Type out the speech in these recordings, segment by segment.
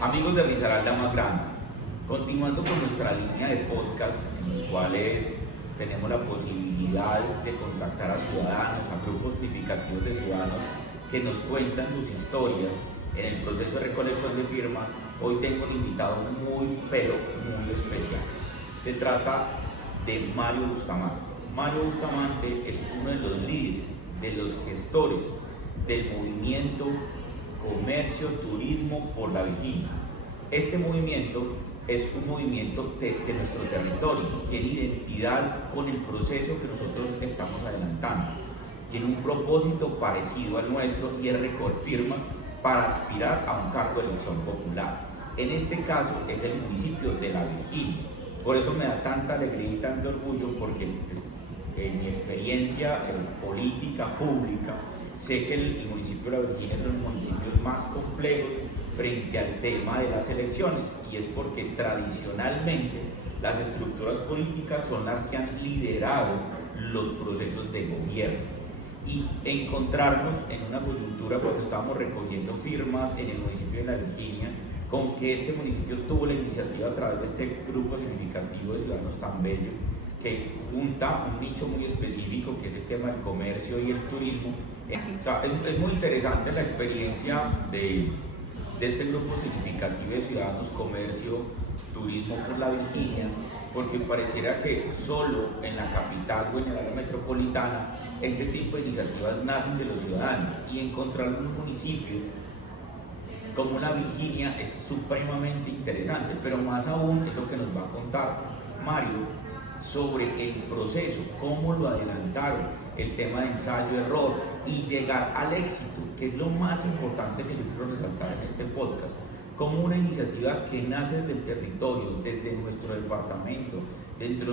Amigos de Risaralda Más Grande, continuando con nuestra línea de podcast en los cuales tenemos la posibilidad de contactar a ciudadanos, a grupos significativos de ciudadanos que nos cuentan sus historias en el proceso de recolección de firmas, hoy tengo un invitado muy especial. Se trata de Mario Bustamante. Mario Bustamante es uno de los líderes, de los gestores del movimiento Comercio, Turismo por la Virginia. Este movimiento es un movimiento de nuestro territorio, tiene identidad con el proceso que nosotros estamos adelantando, tiene un propósito parecido al nuestro y es recoger firmas para aspirar a un cargo de elección popular. En este caso es el municipio de La Virginia. Por eso me da tanta alegría y tanto orgullo, porque en mi experiencia política, pública, sé que el municipio de La Virginia es uno de los municipios más complejos frente al tema de las elecciones, y es porque tradicionalmente las estructuras políticas son las que han liderado los procesos de gobierno. Y encontrarnos en una coyuntura cuando estábamos recogiendo firmas en el municipio de La Virginia, con que este municipio tuvo la iniciativa a través de este grupo significativo de ciudadanos tan bello, que junta un nicho muy específico que es el tema del comercio y el turismo. Es muy interesante la experiencia de este grupo significativo de ciudadanos, comercio, turismo por La Virginia, porque pareciera que solo en la capital o en el área metropolitana este tipo de iniciativas nacen de los ciudadanos, y encontrar un municipio como La Virginia es supremamente interesante, pero más aún es lo que nos va a contar Mario sobre el proceso, cómo lo adelantaron, el tema de ensayo-error y llegar al éxito, que es lo más importante que yo quiero resaltar en este podcast, como una iniciativa que nace desde el territorio, desde nuestro departamento, desde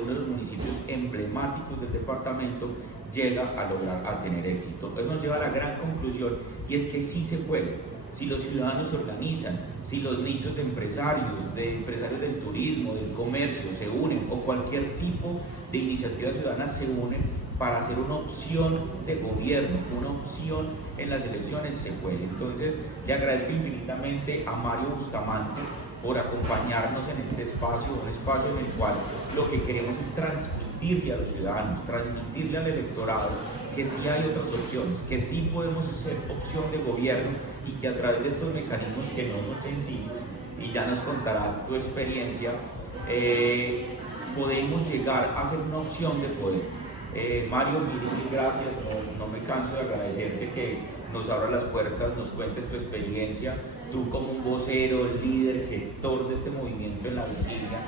uno de los municipios emblemáticos del departamento, llega a lograr a tener éxito. Eso nos lleva a la gran conclusión, y es que sí se puede. Si los ciudadanos se organizan, si los nichos de empresarios del turismo, del comercio se unen, o cualquier tipo de iniciativa ciudadana se unen para hacer una opción de gobierno, una opción en las elecciones, se puede. Entonces, le agradezco infinitamente a Mario Bustamante por acompañarnos en este espacio, un espacio en el cual lo que queremos es transmitirle a los ciudadanos, transmitirle al electorado que sí hay otras opciones, que sí podemos ser opción de gobierno, y que a través de estos mecanismos que no son sencillos, y ya nos contarás tu experiencia, podemos llegar a ser una opción de poder. Mario, mil gracias, no me canso de agradecerte que nos abras las puertas, nos cuentes tu experiencia, tú como un vocero, líder, gestor de este movimiento en La Virginia.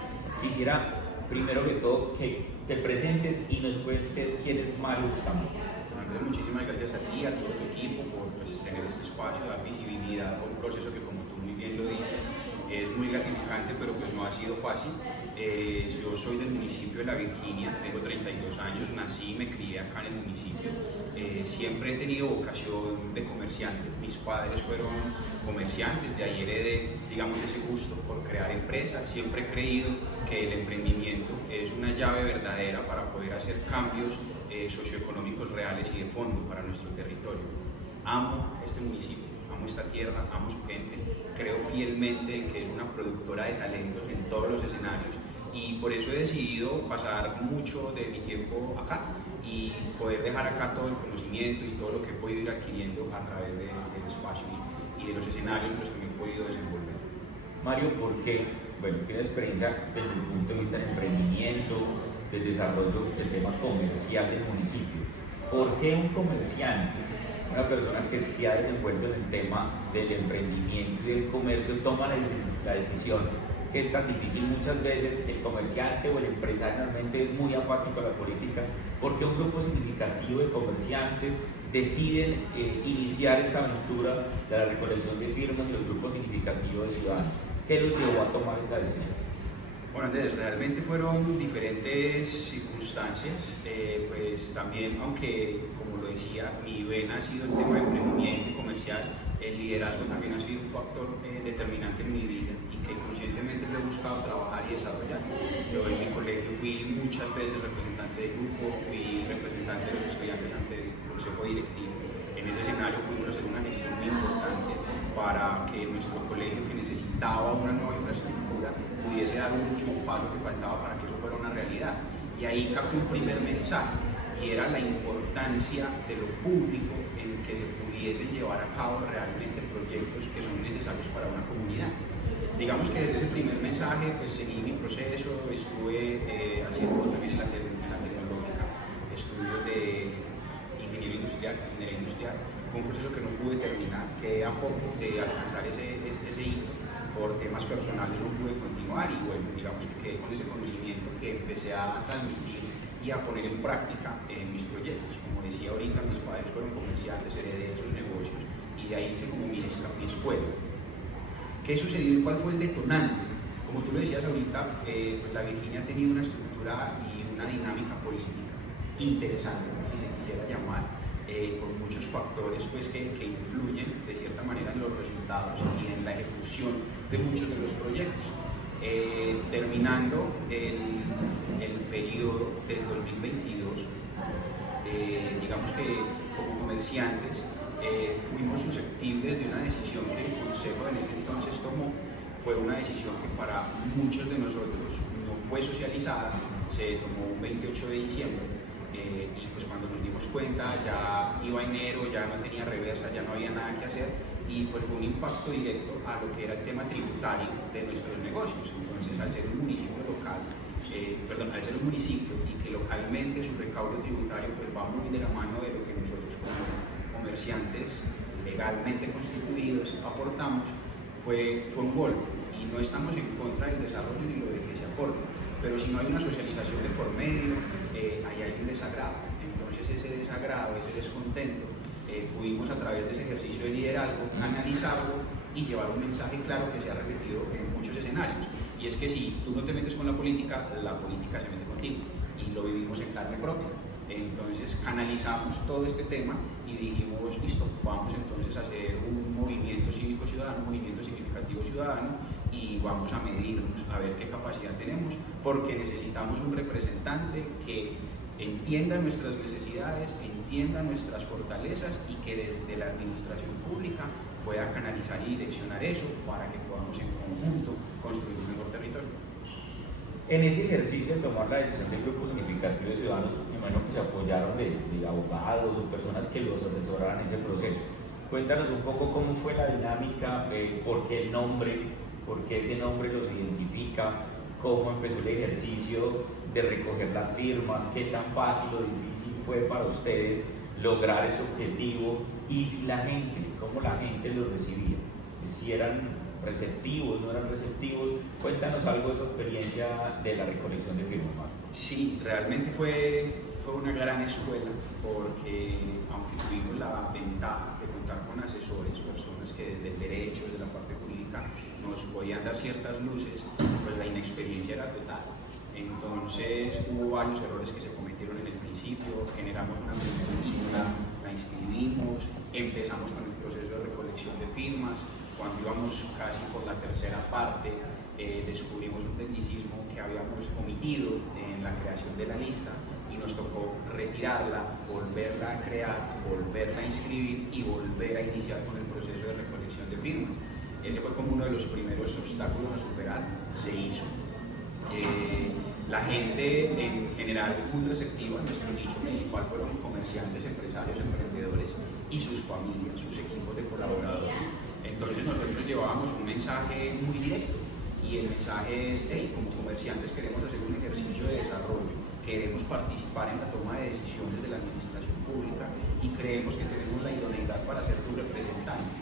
Quisiera primero que todo que te presentes y nos cuentes quién es Mario Bustamante. Andrés, muchísimas gracias a ti, a todo tu equipo por tener este espacio, dar visibilidad a un proceso que, como tú muy bien lo dices, es muy gratificante, pero pues no ha sido fácil. Yo soy del municipio de La Virginia, tengo 32 años, nací y me crié acá en el municipio. Siempre he tenido vocación de comerciante, mis padres fueron comerciantes, de ahí heredé, digamos, ese gusto por crear empresas. Siempre he creído que el emprendimiento es una llave verdadera para poder hacer cambios socioeconómicos reales y de fondo para nuestro territorio. Amo este municipio, amo esta tierra, amo su gente, creo fielmente que es una productora de talentos en todos los escenarios, y por eso he decidido pasar mucho de mi tiempo acá y poder dejar acá todo el conocimiento y todo lo que he podido ir adquiriendo a través del espacio y de los escenarios en los que me he podido desenvolver. Mario, ¿por qué? Bueno, tienes experiencia desde el punto de vista del emprendimiento, del desarrollo del tema comercial del municipio. ¿Por qué un comerciante, una persona que se ha desenvuelto en el tema del emprendimiento y del comercio, toma la decisión, que es tan difícil muchas veces? El comerciante o el empresario realmente es muy apático a la política. ¿Por qué un grupo significativo de comerciantes deciden iniciar esta aventura de la recolección de firmas y los grupos significativos de ciudadanos? ¿Qué los llevó a tomar esta decisión? Bueno, Andrés, realmente fueron diferentes circunstancias, pues también, aunque como lo decía, mi vena ha sido el tema de emprendimiento y comercial, el liderazgo también ha sido un factor determinante en mi vida y que conscientemente lo he buscado trabajar y desarrollar. Yo en mi colegio fui muchas veces representante de grupo, fui representante de los estudiantes ante el consejo directivo. En ese escenario pudimos hacer una gestión muy importante para que nuestro colegio, que necesita faltaba una nueva infraestructura, pudiese dar un último paso que faltaba para que eso fuera una realidad. Y ahí capté un primer mensaje, y era la importancia de lo público en que se pudiesen llevar a cabo realmente proyectos que son necesarios para una comunidad. Digamos que desde ese primer mensaje pues seguí mi proceso, estuve haciendo también en la tecnológica estudios de ingeniería industrial. Fue un proceso que no pude terminar, que a poco de alcanzar ese hito por temas personales no pude continuar, y bueno, digamos que quedé con ese conocimiento que empecé a transmitir y a poner en práctica en mis proyectos. Como decía ahorita, mis padres fueron comerciantes, heredé esos negocios y de ahí hice como mi escuela. ¿Qué sucedió y cuál fue el detonante? Como tú lo decías ahorita, pues la Virginia ha tenido una estructura y una dinámica política interesante, si se quisiera llamar, con muchos factores pues, que influyen de cierta manera en los resultados y en la ejecución de muchos de los proyectos. Terminando el periodo del 2022, digamos que como comerciantes fuimos susceptibles de una decisión que el Consejo en ese entonces tomó. Fue una decisión que para muchos de nosotros no fue socializada, se tomó un 28 de diciembre. Y pues cuando nos dimos cuenta ya iba enero, ya no tenía reversa, ya no había nada que hacer, y pues fue un impacto directo a lo que era el tema tributario de nuestros negocios. Entonces, al ser un municipio local, al ser un municipio y que localmente su recaudo tributario pues va muy de la mano de lo que nosotros como comerciantes legalmente constituidos aportamos, fue un golpe. Y no estamos en contra del desarrollo ni lo de que se aporte, pero si no hay una socialización de por medio, ahí hay un desagrado. Entonces ese desagrado, ese descontento, pudimos a través de ese ejercicio de liderazgo analizarlo y llevar un mensaje claro que se ha repetido en muchos escenarios. Y es que si tú no te metes con la política se mete contigo, y lo vivimos en carne propia. Entonces analizamos todo este tema y dijimos, listo, vamos entonces a hacer un movimiento cívico ciudadano, un movimiento significativo ciudadano, y vamos a medirnos, a ver qué capacidad tenemos, porque necesitamos un representante que entienda nuestras necesidades, entienda nuestras fortalezas y que desde la administración pública pueda canalizar y direccionar eso para que podamos en conjunto construir un mejor territorio. En ese ejercicio de tomar la decisión del Grupo Significativo de Ciudadanos, me imagino que se apoyaron de abogados o personas que los asesoraran en ese proceso. Cuéntanos un poco cómo fue la dinámica, por qué el nombre, por qué ese nombre los identifica, cómo empezó el ejercicio de recoger las firmas, qué tan fácil o difícil fue para ustedes lograr ese objetivo, y si la gente, cómo la gente los recibía, si eran receptivos, no eran receptivos. Cuéntanos algo de esa experiencia de la recolección de firmas, Marco. Sí, realmente fue una gran escuela, porque aunque tuvimos la ventaja de contar con asesores, personas que desde el derecho, desde la parte jurídica, nos podían dar ciertas luces, pues la inexperiencia era total. Entonces hubo varios errores que se cometieron en el principio, generamos una primera lista, la inscribimos, empezamos con el proceso de recolección de firmas. Cuando íbamos casi por la tercera parte, descubrimos un tecnicismo que habíamos omitido en la creación de la lista, y nos tocó retirarla, volverla a crear, volverla a inscribir y volver a iniciar con el proceso de recolección de firmas. Ese fue como uno de los primeros obstáculos a superar. Se hizo. La gente en general muy receptiva. Nuestro nicho principal fueron comerciantes, empresarios, emprendedores y sus familias, sus equipos de colaboradores. Entonces nosotros llevábamos un mensaje muy directo, y el mensaje es: hey, como comerciantes queremos hacer un ejercicio de desarrollo, queremos participar en la toma de decisiones de la administración pública y creemos que tenemos la idoneidad para ser tu representante.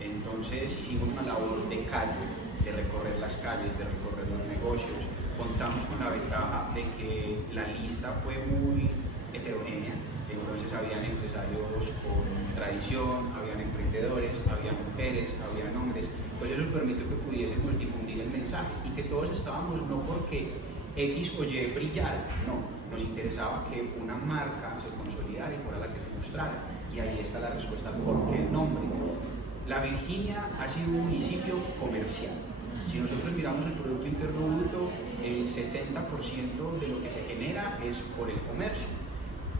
Entonces hicimos una labor de calle, de recorrer las calles, de recorrer los negocios. Contamos con la ventaja de que la lista fue muy heterogénea. Entonces habían empresarios con tradición, habían emprendedores, había mujeres, había hombres. Pues eso permitió que pudiésemos difundir el mensaje, y que todos estábamos no porque X o Y brillara, no, nos interesaba que una marca se consolidara y fuera la que te mostrara. Y ahí está la respuesta: ¿por qué el nombre? La Virginia ha sido un municipio comercial. Si nosotros miramos el Producto Interno Bruto, el 70% de lo que se genera es por el comercio.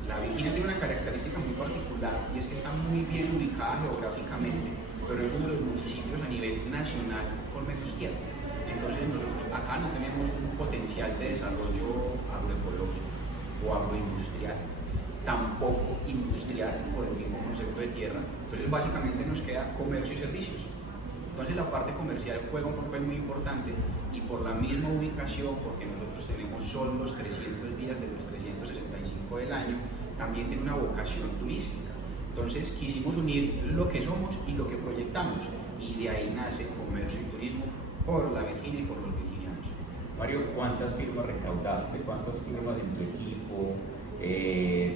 La Virginia tiene una característica muy particular, y es que está muy bien ubicada geográficamente, pero es uno de los municipios a nivel nacional con menos tierra. no tenemos un potencial de desarrollo agroecológico o agroindustrial, tampoco industrial por el mismo concepto de tierra. Entonces básicamente nos queda comercio y servicios. Entonces la parte comercial juega un papel muy importante y por la misma ubicación, porque nosotros tenemos solo los 300 días de los 365 del año, también tiene una vocación turística. Entonces quisimos unir lo que somos y lo que proyectamos y de ahí nace comercio y turismo por la Virginia y por los virginianos. Mario, ¿cuántas firmas recaudaste? ¿Cuántas firmas en tu equipo?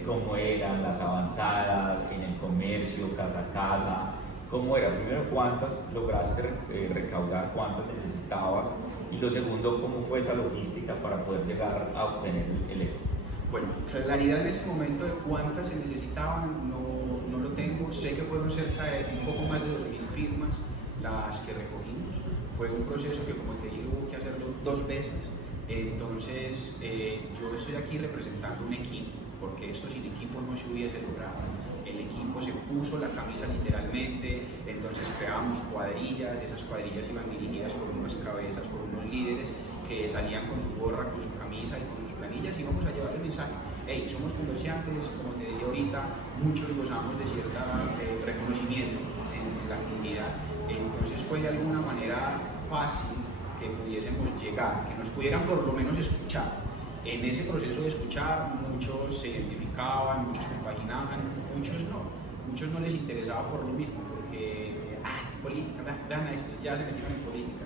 ¿Cómo eran las avanzadas en el comercio, casa a casa? ¿Cómo era? Primero, ¿cuántas lograste recaudar? ¿Cuántas necesitabas? Y lo segundo, ¿cómo fue esa logística para poder llegar a obtener el éxito? Bueno, claridad en este momento de cuántas se necesitaban no lo tengo. Sé que fueron cerca de un poco más de 2.000 firmas las que recogimos. Fue un proceso que, como te digo, hubo que hacerlo 2 veces. Entonces, yo estoy aquí representando un equipo, porque esto sin equipo no se hubiese logrado. El equipo se puso la camisa literalmente, entonces creamos cuadrillas, esas cuadrillas iban dirigidas por unas cabezas, por unos líderes que salían con su gorra, con su camisa y con sus planillas y vamos a llevar el mensaje. Hey, somos comerciantes, como te decía ahorita, muchos gozamos de cierto reconocimiento en la comunidad, entonces fue de alguna manera fácil que pudiésemos llegar, que nos pudieran por lo menos escuchar. En ese proceso de escuchar, muchos se identificaban, muchos compaginaban, muchos no les interesaba por lo mismo, porque, política, vean esto, ya se metieron en política.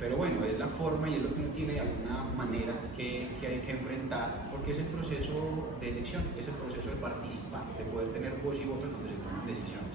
Pero bueno, es la forma y es lo que uno tiene de alguna manera que hay que enfrentar, porque es el proceso de elección, es el proceso de participar, de poder tener voz y voto donde se toman decisiones.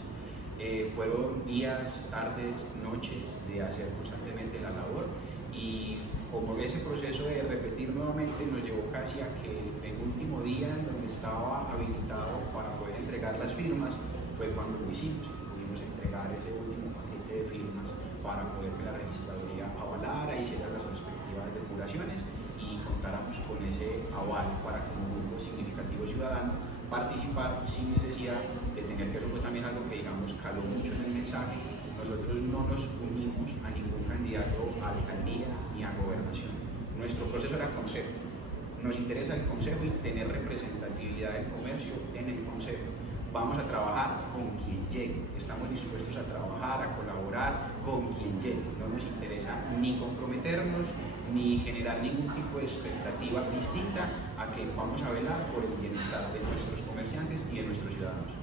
Fueron días, tardes, noches de hacer constantemente la labor. Y como ese proceso de repetir nuevamente nos llevó casi a que el último día en donde estaba habilitado para poder entregar las firmas fue cuando lo hicimos. Pudimos entregar ese último paquete de firmas para poder que la registraduría avalara, hiciera las respectivas depuraciones y contáramos con ese aval para que un grupo significativo ciudadano participar sin necesidad de tener que, eso fue también algo que digamos caló mucho en el mensaje. Nosotros no nos unimos a ningún candidato a alcaldía ni a gobernación. Nuestro proceso era consejo. Nos interesa el consejo y tener representatividad del comercio en el consejo. Vamos a trabajar con quien llegue. Estamos dispuestos a trabajar, a colaborar con quien llegue. No nos interesa ni comprometernos ni generar ningún tipo de expectativa distinta a que vamos a velar por el bienestar de nuestros comerciantes y de nuestros ciudadanos.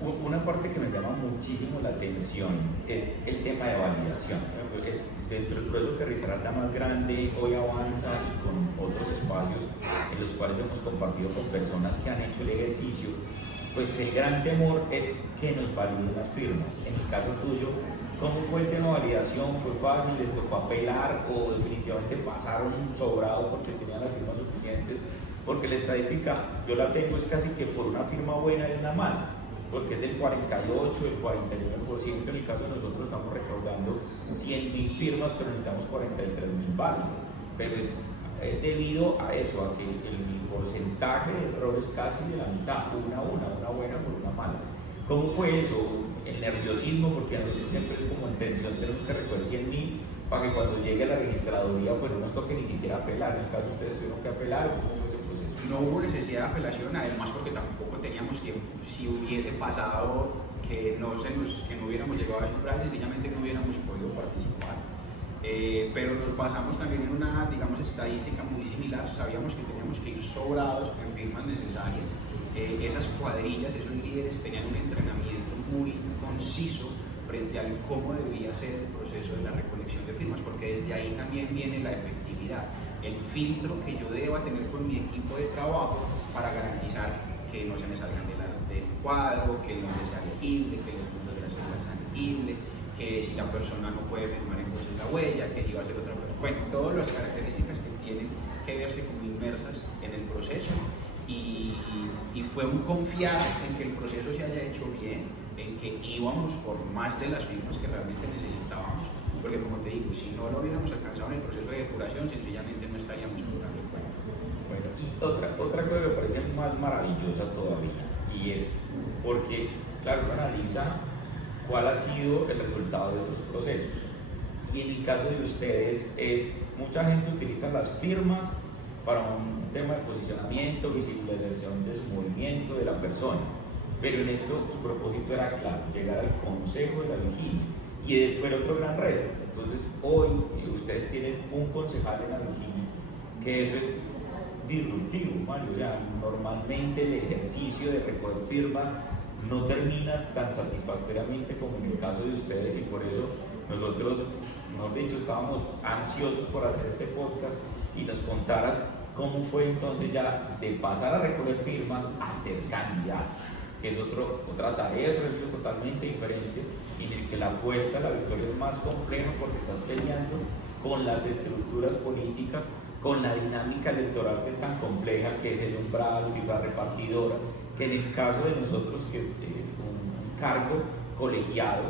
Una parte que me llama muchísimo la atención es el tema de validación. Dentro del proceso que Risaralda más grande hoy avanza y con otros espacios en los cuales hemos compartido con personas que han hecho el ejercicio, pues el gran temor es que nos validen las firmas. En el caso tuyo, ¿cómo fue el tema de validación? ¿Fue fácil? ¿Les tocó apelar o definitivamente pasaron sobrado porque tenían las firmas suficientes? Porque la estadística, yo la tengo, es casi que por una firma buena y una mala, porque es del 48, el 49%, en el caso de nosotros estamos recaudando 100.000 firmas, pero necesitamos 43.000 válidos. Pero es debido a eso, a que el porcentaje de errores casi de la mitad, una buena por una mala. ¿Cómo fue eso? El nerviosismo, porque a nosotros siempre es como en tensión, tenemos que recoger 100.000 para que cuando llegue a la registraduría pues no nos toque ni siquiera apelar. En el caso de ustedes tuvieron que apelar, ¿cómo fue ese proceso? No hubo necesidad de apelación, además porque tampoco teníamos tiempo. Si hubiese pasado que no hubiéramos llegado a ese umbral, sencillamente no hubiéramos podido participar. Pero nos basamos también en una, digamos, estadística muy similar. Sabíamos que teníamos que ir sobrados en firmas necesarias. Esas cuadrillas, esos líderes tenían un entrenamiento muy conciso frente al cómo debería ser el proceso de la recolección de firmas, porque desde ahí también viene la efectividad, el filtro que yo deba tener con mi equipo de trabajo para garantizar que no se me salgan del cuadro, que el nombre sea legible, que el punto de la cédula sea legible, que si la persona no puede firmar entonces la huella, que si va a ser otra persona. Bueno, todas las características que tienen que verse como inmersas en el proceso y fue un confiar en que el proceso se haya hecho bien, en que íbamos por más de las firmas que realmente necesitábamos, porque como te digo, si no lo hubiéramos alcanzado en el proceso de depuración, sencillamente no estaríamos cobrando el cuento. Bueno, y otra cosa que me parece más maravillosa todavía, y es porque, claro, uno analiza cuál ha sido el resultado de otros procesos. Y en el caso de ustedes, mucha gente utiliza las firmas para un tema de posicionamiento, visibilización de su movimiento, de la persona. Pero en esto su propósito era claro, llegar al consejo de la vigilia. Y fue otro gran reto. Entonces hoy ustedes tienen un concejal en la vigilia, que eso es disruptivo, Mario. O sea, normalmente el ejercicio de recoger firmas no termina tan satisfactoriamente como en el caso de ustedes, y por eso nosotros, mejor dicho, estábamos ansiosos por hacer este podcast y nos contaras cómo fue entonces ya de pasar a recoger firmas a ser candidato, que es otra tarea, otro reto totalmente diferente, y en el que la apuesta a la victoria es más compleja porque estás peleando con las estructuras políticas, con la dinámica electoral que es tan compleja, que es el umbral, cifra repartidora, que en el caso de nosotros, que es un cargo colegiado,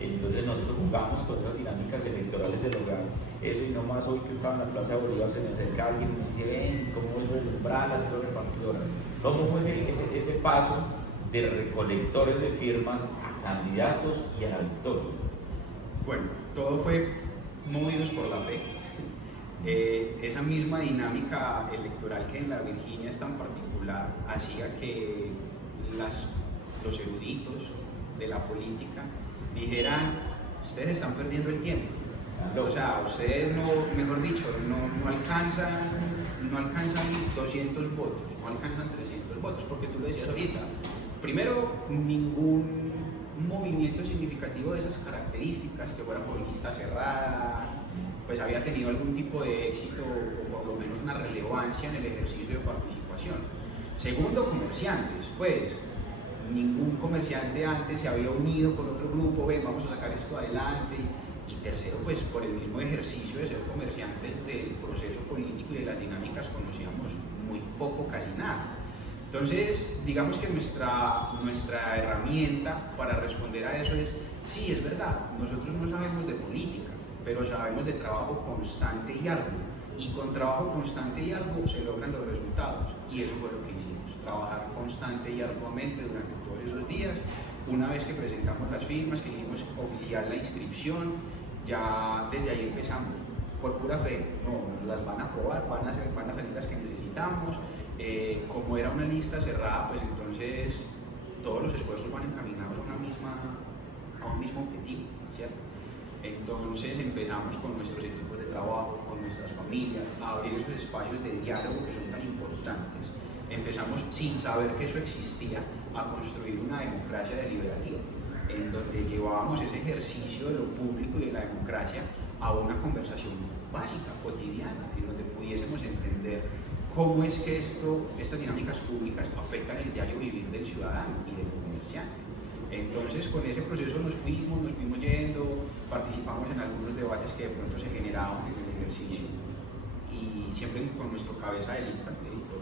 entonces nosotros jugamos con esas dinámicas electorales de lograr eso. Y no más hoy que estaba en la Plaza de Bolívar se me acerca alguien y me dice: ven, ¿cómo vuelve el umbral, la cifra repartidora? ¿Cómo fue ese paso de recolectores de firmas a candidatos y a la victoria? Bueno, todo fue movidos por la fe. Esa misma dinámica electoral que en la Virginia es tan particular hacía que los eruditos de la política dijeran: ustedes están perdiendo el tiempo. O sea, ustedes no, mejor dicho, no alcanzan 200 votos, no alcanzan 300 votos, porque tú lo decías ahorita. Primero, ningún movimiento significativo de esas características, que fuera por lista cerrada, pues había tenido algún tipo de éxito o por lo menos una relevancia en el ejercicio de participación. Segundo, comerciantes, pues ningún comerciante antes se había unido con otro grupo, ven, vamos a sacar esto adelante. Y tercero, pues por el mismo ejercicio de ser comerciantes del proceso político y de las dinámicas conocíamos muy poco, casi nada. Entonces, digamos que nuestra herramienta para responder a eso es: sí, es verdad, nosotros no sabemos de política, pero sabemos de trabajo constante y arduo. Y con trabajo constante y arduo se logran los resultados. Y eso fue lo que hicimos, trabajar constante y arduamente durante todos esos días. Una vez que presentamos las firmas, que hicimos oficial la inscripción, ya desde ahí empezamos, por pura fe, no, las van a aprobar, van a salir las que necesitamos. Como era una lista cerrada, pues entonces todos los esfuerzos van encaminados a un mismo objetivo, ¿cierto? Entonces empezamos con nuestros equipos de trabajo, con nuestras familias, a abrir esos espacios de diálogo que son tan importantes. Empezamos, sin saber que eso existía, a construir una democracia deliberativa, en donde llevábamos ese ejercicio de lo público y de la democracia a una conversación básica, cotidiana, en donde pudiésemos entender cómo es que estas dinámicas públicas afectan el diario vivir del ciudadano y del comerciante. Entonces, con ese proceso nos fuimos yendo, participamos en algunos debates que de pronto se generaban en el ejercicio, y siempre con nuestro cabeza de lista,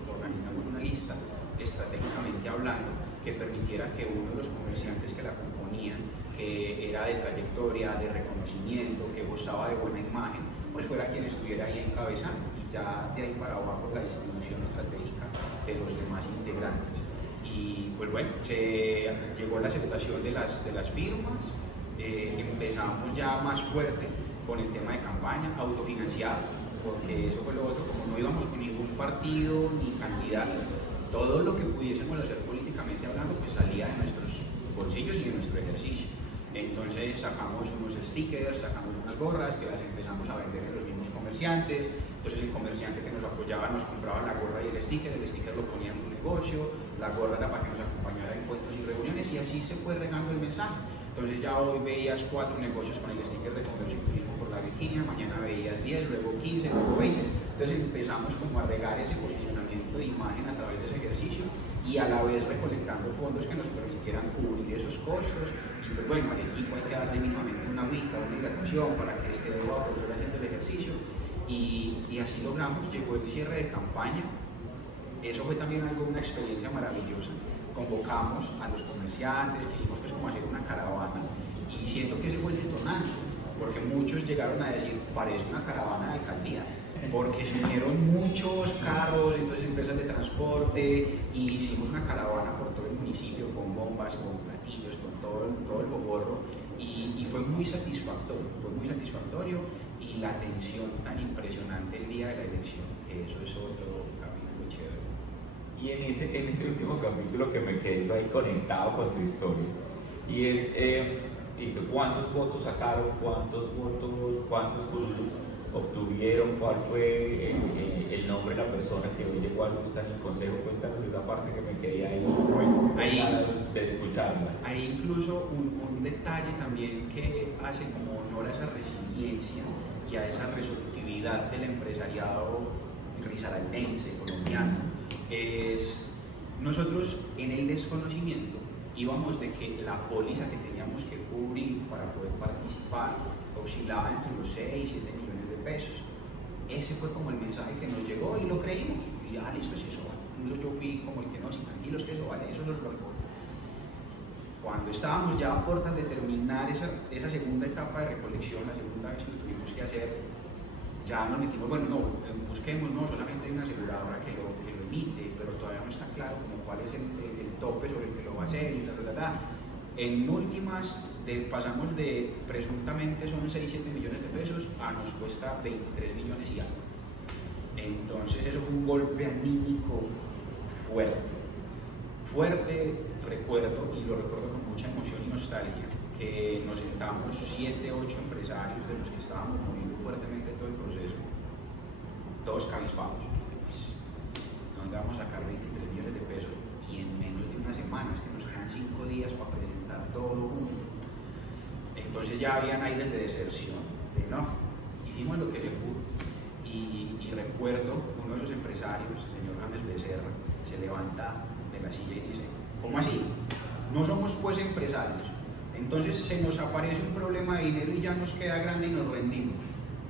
organizamos una lista estratégicamente hablando que permitiera que uno de los comerciantes que la componían, que era de trayectoria, de reconocimiento, que gozaba de buena imagen, pues fuera quien estuviera ahí encabezando, y ya de ahí para abajo la distribución estratégica de los demás integrantes. Y pues bueno, se llegó la aceptación de las firmas, empezamos ya más fuerte con el tema de campaña, autofinanciado, porque eso fue lo otro, como no íbamos con ningún partido ni candidato, todo lo que pudiésemos hacer políticamente hablando pues salía de nuestros bolsillos y de nuestro ejercicio. Entonces sacamos unos stickers, sacamos unas gorras que las empezamos a vender en los mismos comerciantes. Entonces el comerciante que nos apoyaba nos compraba la gorra y el sticker lo ponía en su negocio, la gorra era para que nos acompañara en encuentros y reuniones, y así se fue regando el mensaje. Entonces ya hoy veías 4 negocios con el sticker de comercio y turismo por la Virginia, mañana veías 10, luego 15, luego 20. Entonces empezamos como a regar ese posicionamiento de imagen a través de ese ejercicio, y a la vez recolectando fondos que nos permitieran cubrir esos costos. Y pues bueno, al equipo hay que darle mínimamente una agüita, una hidratación para que esté haciendo el ejercicio. Y así logramos, llegó el cierre de campaña. Eso fue también una experiencia maravillosa. Convocamos a los comerciantes, quisimos pues como hacer una caravana, y siento que ese fue el detonante, porque muchos llegaron a decir: parece una caravana de alcaldía, porque se unieron muchos carros, entonces empresas de transporte, y hicimos una caravana por todo el municipio con bombas, con platillos, con todo el boborro, y fue muy satisfactorio y la tensión tan impresionante el día de la elección, eso es otro capítulo chévere. Y en ese último capítulo que me quedé ahí conectado con tu historia, y es, ¿y tú cuántos votos sacaron? ¿Cuántos curules obtuvieron? ¿Cuál fue el nombre de la persona que hoy llegó a estar en el consejo? Cuéntanos esa parte que me quedé ahí, de escucharla. Hay incluso un detalle también que hace como honor a esa resiliencia y a esa resolutividad del empresariado risaraldense, colombiano. Es nosotros en el desconocimiento íbamos de que la póliza que teníamos que cubrir para poder participar oscilaba entre los 6 y 7 millones de pesos. Ese fue como el mensaje que nos llegó y lo creímos. Y ya, listo, si eso vale. Incluso yo fui como el que no, si tranquilos que eso vale, eso no lo recuerdo. Cuando estábamos ya a puertas de terminar esa segunda etapa de recolección, la segunda vez que lo tuvimos que hacer, ya nos metimos, bueno, no, busquemos, no, solamente hay una aseguradora que lo emite, pero todavía no está claro como cuál es el tope sobre el que lo va a hacer y tal. En últimas, pasamos de presuntamente son 6-7 millones de pesos a nos cuesta 23 millones y algo. Entonces eso fue un golpe anímico fuerte, recuerdo, y lo recuerdo con mucha emoción y nostalgia, que nos sentamos 7-8 empresarios de los que estábamos moviendo fuertemente todo el proceso, todos cabizbajos. ¿Dónde vamos a sacar 23 millones de pesos? Y en menos de unas semanas, que nos quedan 5 días para presentar todo junto. Entonces ya habían aires de deserción, de no, hicimos lo que se pudo. Y recuerdo uno de esos empresarios, el señor James Becerra, se levanta de la silla y dice, ¿cómo así? No somos pues empresarios. Entonces se nos aparece un problema de dinero y ya nos queda grande y nos rendimos.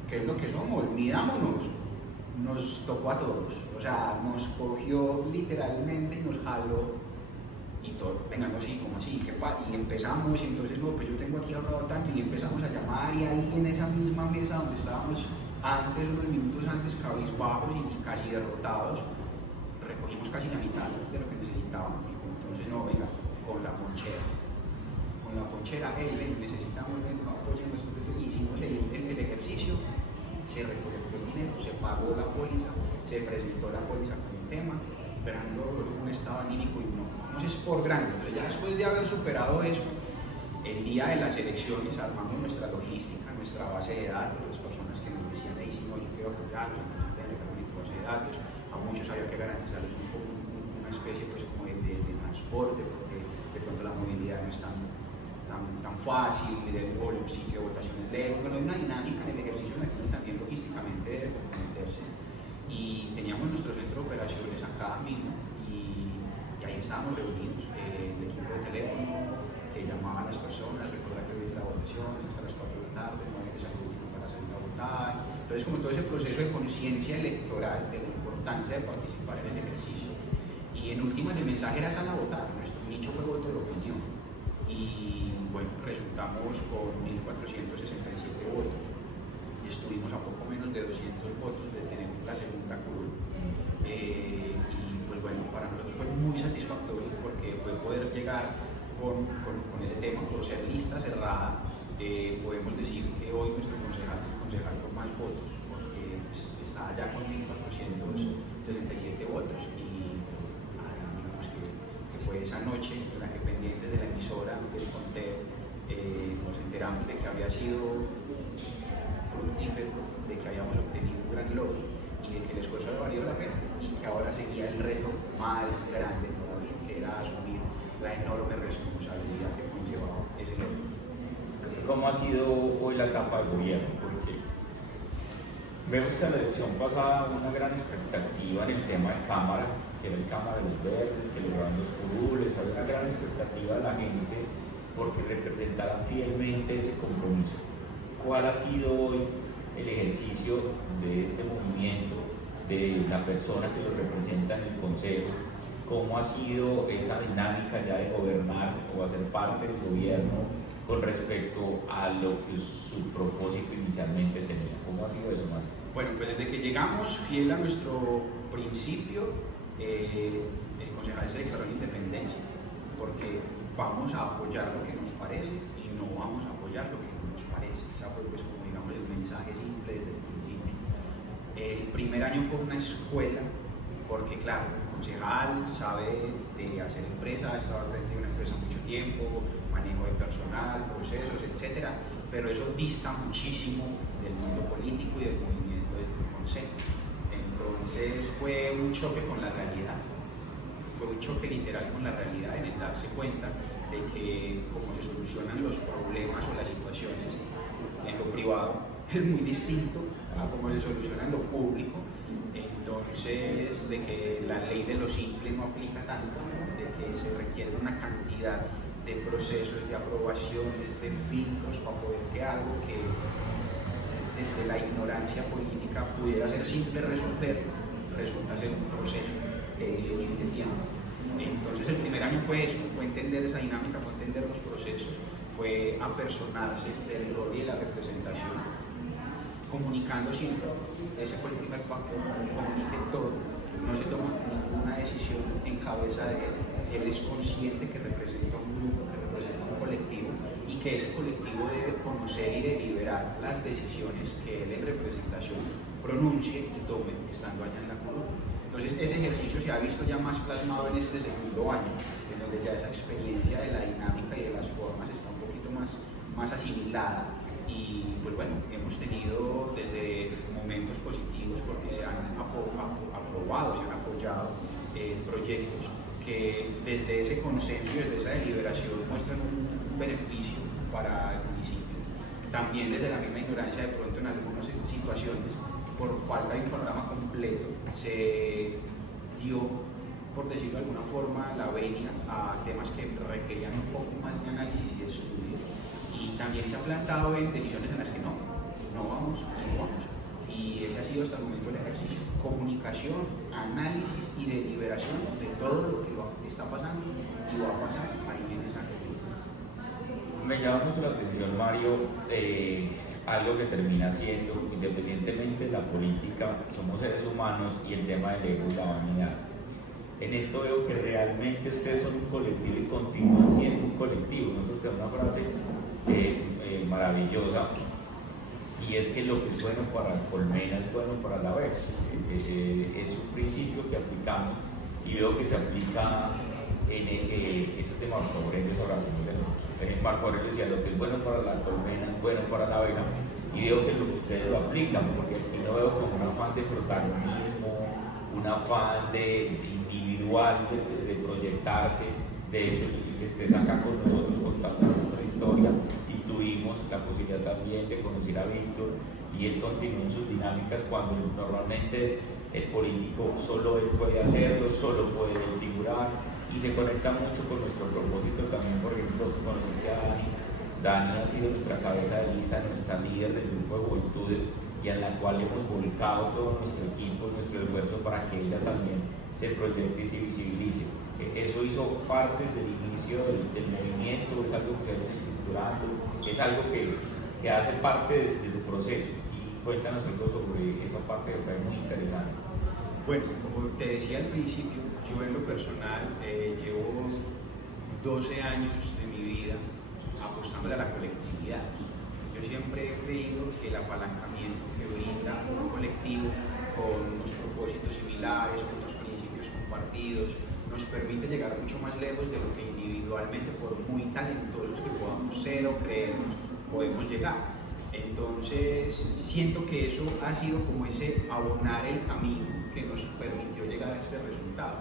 ¿Qué es lo que somos? Mirámonos. Nos tocó a todos, o sea, nos cogió literalmente y nos jaló y todo, venga, no, sí, como así, y empezamos, y entonces, no, pues yo tengo aquí ahorrado tanto, y empezamos a llamar, y ahí en esa misma mesa donde estábamos antes, unos minutos antes, cabizbajos y casi derrotados, recogimos casi la mitad de lo que necesitábamos. Entonces, no, venga, con la ponchera, hey, ven, necesitamos, ven, apoyen, y hicimos el ejercicio, se recogió el dinero, se pagó la póliza, se presentó la póliza con el tema, pero un estado anímico y no es por grande. Entonces ya después de haber superado eso, el día de las elecciones armamos nuestra logística, nuestra base de datos, las personas que nos decían, ahí sí, no, yo quiero apoyarlos, mi base de datos, a muchos había que garantizarles una especie pues como de transporte, porque de pronto la movilidad no es tan fácil, o el sitio de votación es lejos, bueno, hay una dinámica en el ejercicio en el que también logísticamente debe comprometerse. Y teníamos nuestro centro de operaciones acá mismo y ahí estábamos reunidos, el equipo de teléfono que llamaba a las personas, recuerda que hoy es la votación, es hasta las 4 de la tarde, no hay que salir para salir a votar. Entonces, como todo ese proceso de conciencia electoral de la importancia de participar en el ejercicio. Y en últimas el mensaje era sal a votar, nuestro nicho fue voto de opinión. Y bueno, resultamos con 1.467 votos y estuvimos a poco menos de 200 votos de tener la segunda curul. Y pues bueno, para nosotros fue muy satisfactorio porque fue poder llegar con ese tema, por ser lista cerrada, podemos decir que hoy nuestro concejal es el concejal con más votos, porque está ya con 1.467 votos y digamos que fue esa noche en la que pendientes de la emisora del conteo nos enteramos de que había sido fructífero, de que habíamos obtenido un gran logro y de que el esfuerzo había valido la pena y que ahora seguía el reto más grande todavía, que era asumir la enorme responsabilidad que conllevaba ese logro. ¿Cómo ha sido hoy la etapa de gobierno? Porque vemos que en la elección pasada una gran expectativa en el tema de Cámara, que era el Cámara de los Verdes, que lograban los curules, había una gran expectativa de la gente porque representaran fielmente ese compromiso. ¿Cuál ha sido hoy el ejercicio de este movimiento, de la persona que lo representa en el Consejo? ¿Cómo ha sido esa dinámica ya de gobernar o hacer parte del gobierno con respecto a lo que su propósito inicialmente tenía? ¿Cómo ha sido eso, Mario? Bueno, pues desde que llegamos, fiel a nuestro principio, el concejal se declaró en independencia, porque vamos a apoyar lo que nos parece y no vamos a apoyar apoyar lo que no nos parece. Esa fue pues como digamos el mensaje simple desde el principio. El primer año fue una escuela porque claro, el concejal sabe de hacer empresa, ha estado al frente de una empresa mucho tiempo, manejo de personal, procesos, etc. Pero eso dista muchísimo del mundo político y del movimiento del consejo. Entonces fue un choque con la realidad, fue un choque literal con la realidad en el darse cuenta de que como se solucionan los problemas o las situaciones en lo privado es muy distinto a cómo se soluciona en lo público. Entonces, de que la ley de lo simple no aplica tanto, de que se requiere una cantidad de procesos, de aprobaciones, de filtros para poder que algo que desde la ignorancia política pudiera ser simple resolver, resulta ser un proceso tedioso y de tiempo. Entonces el primer año fue eso, fue entender esa dinámica, fue entender los procesos, fue apersonarse del rol y de la representación, comunicando siempre. Ese fue el primer factor, comunique todo, no se toma ninguna decisión en cabeza de él es consciente que representa un grupo, que representa un colectivo y que ese colectivo debe conocer y deliberar las decisiones que él en representación pronuncie y tome estando allá en la curva. Entonces ese ejercicio se ha visto ya más plasmado en este segundo año, en donde ya esa experiencia de la dinámica y de las formas está un poquito más asimilada. Y pues bueno, hemos tenido desde momentos positivos porque se han aprobado, se han apoyado proyectos que desde ese consenso y desde esa deliberación muestran un beneficio para el municipio. También desde la misma ignorancia de pronto en algunas situaciones, por falta de un programa completo, se dio, por decirlo de alguna forma, la venia a temas que requerían un poco más de análisis y de estudio. Y también se ha plantado en decisiones en las que no vamos y no vamos. Y ese ha sido hasta el momento el ejercicio. Comunicación, análisis y deliberación de todo lo que está pasando y va a pasar ahí en esa reunión. Me llama mucho la atención, Mario, algo que termina siendo, independientemente de la política, somos seres humanos y el tema del ego y la vanidad. En esto veo que realmente ustedes son un colectivo y continúan siendo un colectivo. Nosotros tenemos una frase maravillosa, y es que lo que es bueno para la colmena es bueno para la abeja. Es un principio que aplicamos y veo que se aplica en este tema de Marco Aurelio. Marco Aurelio decía: lo que es bueno para la colmena es bueno para la abeja, y veo que ustedes lo aplican, porque aquí no veo como un afán de protagonismo, un afán de individual, de proyectarse. De hecho, el que estés acá con nosotros contando nuestra historia, y tuvimos la posibilidad también de conocer a Víctor, y él continúa en sus dinámicas cuando normalmente es el político, solo él puede hacerlo, solo puede figurar, y se conecta mucho con nuestro propósito también, porque nosotros conocemos a Dani. Dani ha sido nuestra cabeza de lista, nuestra líder del grupo de juventudes, y en la cual hemos volcado todo nuestro equipo, nuestro esfuerzo para que ella también se proyecte y se visibilice. Eso hizo parte del inicio del movimiento, es algo que se ha ido estructurando, es algo que hace parte de su proceso. Y cuéntanos algo sobre esa parte que fue muy interesante. Bueno, como te decía al principio, yo en lo personal llevo 12 años de mi vida apostándole a la colectividad. Yo siempre he creído que el apalancamiento que brinda un colectivo con unos propósitos similares, con unos principios compartidos, nos permite llegar mucho más lejos de lo que individualmente, por muy talentosos que podamos ser o creernos, podemos llegar. Entonces, siento que eso ha sido como ese abonar el camino que nos permitió llegar a este resultado.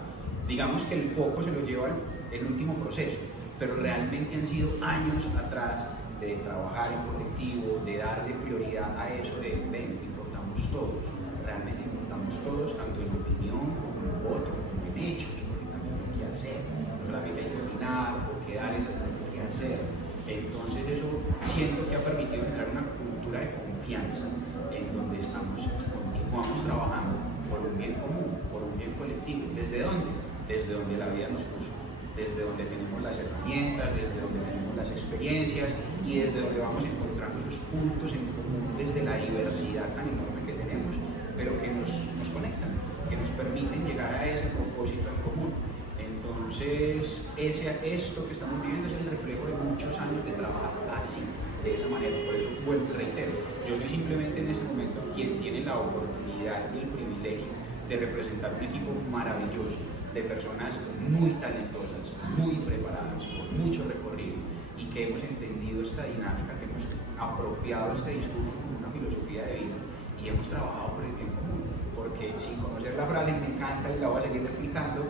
Digamos que el foco se lo lleva el último proceso, pero realmente han sido años atrás de trabajar en colectivo, de darle prioridad a eso de ven, importamos todos, realmente importamos todos, tanto en opinión como en voto, como en hechos, porque también hay que hacer, no solamente hay que opinar o quedar, es hay que hacer. Entonces eso siento que ha permitido generar una cultura de confianza en donde estamos y continuamos trabajando por un bien común, por un bien colectivo. ¿Desde dónde? Desde donde la vida nos puso, desde donde tenemos las herramientas, desde donde tenemos las experiencias y desde donde vamos encontrando esos puntos en común, desde la diversidad tan enorme que tenemos, pero que nos conectan, que nos permiten llegar a ese propósito en común. Entonces, esto que estamos viviendo es el reflejo de muchos años de trabajar así, de esa manera. Por eso vuelvo y reitero, yo soy simplemente en este momento quien tiene la oportunidad y el privilegio de representar un equipo maravilloso, de personas muy talentosas, muy preparadas, con mucho recorrido, y que hemos entendido esta dinámica, que hemos apropiado este discurso como una filosofía de vida y hemos trabajado por el bien común. Porque sin conocer la frase, me encanta y la voy a seguir replicando,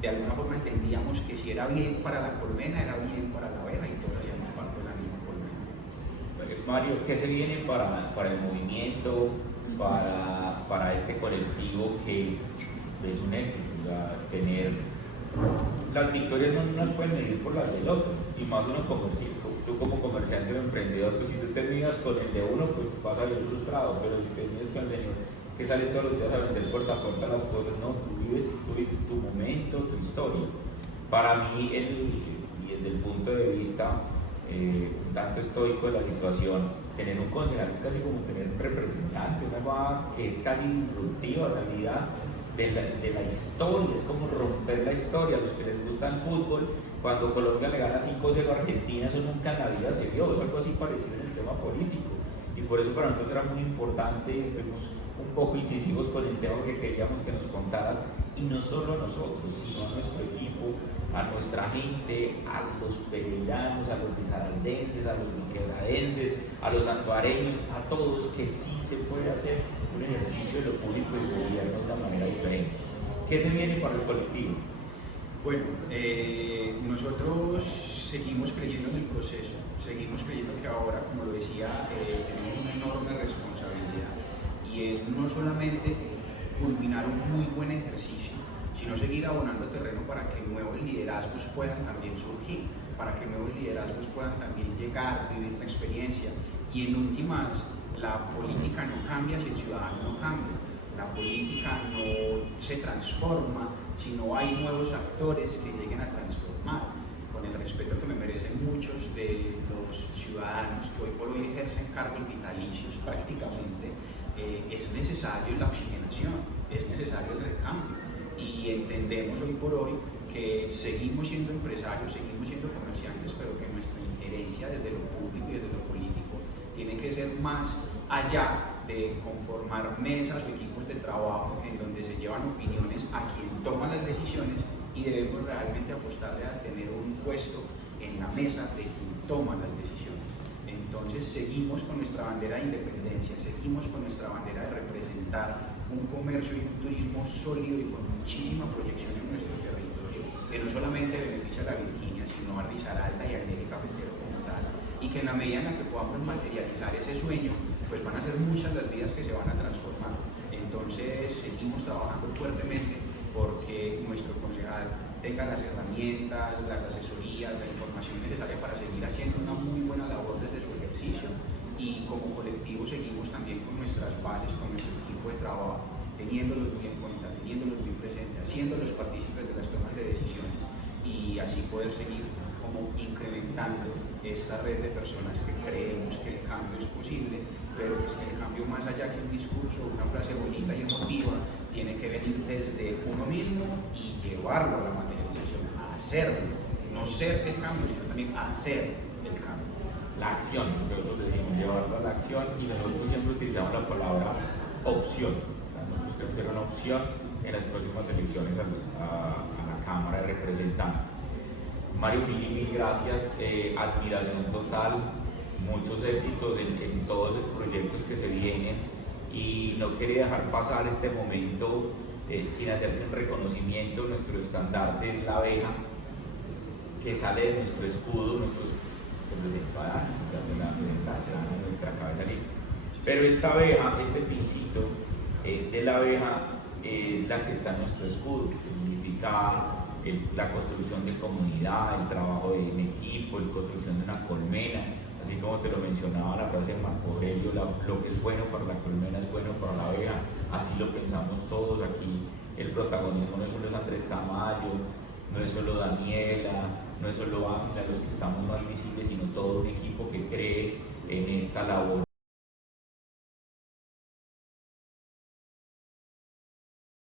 de alguna forma entendíamos que si era bien para la colmena, era bien para la abeja, y todos hacíamos parte de la misma colmena. Mario, ¿qué se viene para el movimiento, para este colectivo que es un éxito? Tener las victorias no las pueden medir por las del otro, y más uno tú como comerciante o emprendedor, pues si tú te miras con el de uno, pues vas a salir frustrado, pero si te miras con el señor que sale todos los días a vender puerta a puerta las cosas, no, tú vives tu momento, tu historia. Para mí, y desde el punto de vista un tanto estoico de la situación, tener un concejal es casi como tener un representante, una cosa que es casi disruptiva, salida de la historia, es como romper la historia. A los que les gusta el fútbol, cuando Colombia le gana 5-0 a Argentina, eso nunca en la vida se vio, es algo así parecido en el tema político, y por eso para nosotros era muy importante, y estuvimos un poco incisivos con el tema que queríamos que nos contaras, y no solo a nosotros, sino a nuestro equipo, a nuestra gente, a los pereiranos, a los risaraldenses, a los miqueladenses, a los santuareños, a todos, que sí se puede hacer un ejercicio de lo público y el gobierno de una manera diferente. ¿Qué se viene para el colectivo? Bueno, nosotros seguimos creyendo en el proceso, seguimos creyendo que ahora, como lo decía, tenemos una enorme responsabilidad, y es no solamente culminar un muy buen ejercicio, sino seguir abonando terreno para que nuevos liderazgos puedan también surgir, para que nuevos liderazgos puedan también llegar, vivir la experiencia. Y en últimas, la política no cambia si el ciudadano no cambia, la política no se transforma si no hay nuevos actores que lleguen a transformar. Con el respeto que me merecen muchos de los ciudadanos que hoy por hoy ejercen cargos vitalicios prácticamente, es necesario la oxigenación, es necesario el recambio, y entendemos hoy por hoy que seguimos siendo empresarios, seguimos siendo comerciantes, pero que nuestra injerencia desde lo público y desde lo político tiene que ser más allá de conformar mesas o equipos de trabajo en donde se llevan opiniones a quien toma las decisiones, y debemos realmente apostarle a tener un puesto en la mesa de quien toma las decisiones. Entonces seguimos con nuestra bandera de independencia, seguimos con nuestra bandera de representar un comercio y un turismo sólido y con muchísima proyección en nuestro territorio, que no solamente beneficia a la Virginia, sino a Risaralda y al eje cafetero como tal, y que en la medida en la que podamos materializar ese sueño, pues van a ser muchas las vidas que se van a transformar. Entonces seguimos trabajando fuertemente porque nuestro concejal tenga las herramientas, las asesorías, la información necesaria para seguir haciendo una muy buena labor desde su ejercicio, y como colectivo seguimos también con nuestras bases, con nuestro equipo de trabajo, teniéndolos muy en cuenta, teniéndolos muy presentes, haciéndolos partícipes de las tomas de decisiones, y así poder seguir como incrementando esta red de personas que creemos que el cambio es posible, pero es que el cambio, más allá que un discurso, una frase bonita y emotiva, tiene que venir desde uno mismo y llevarlo a la materialización, a hacerlo, no ser el cambio, sino también hacer el cambio. La acción, nosotros decimos llevarlo a la acción, y nosotros siempre utilizamos la palabra opción. Nosotros tenemos que ser una opción en las próximas elecciones a la Cámara de Representantes. Mario, mil gracias, admiración total, muchos éxitos en todos los proyectos que se vienen, y no quería dejar pasar este momento sin hacerte un reconocimiento. Nuestro estandarte es la abeja, que sale de nuestro escudo, nuestra cabeza lista. Pero esta abeja, este pincito de la abeja, es la que está en nuestro escudo, que significa la construcción de comunidad, el trabajo en equipo, la construcción de una colmena. Así como te lo mencionaba la frase de Marco Aurelio, lo que es bueno para la colmena es bueno para la abeja. Así lo pensamos todos aquí. El protagonismo no es solo Andrés Tamayo, no es solo Daniela, no es solo Ángela, los que estamos más visibles, sino todo un equipo que cree en esta labor.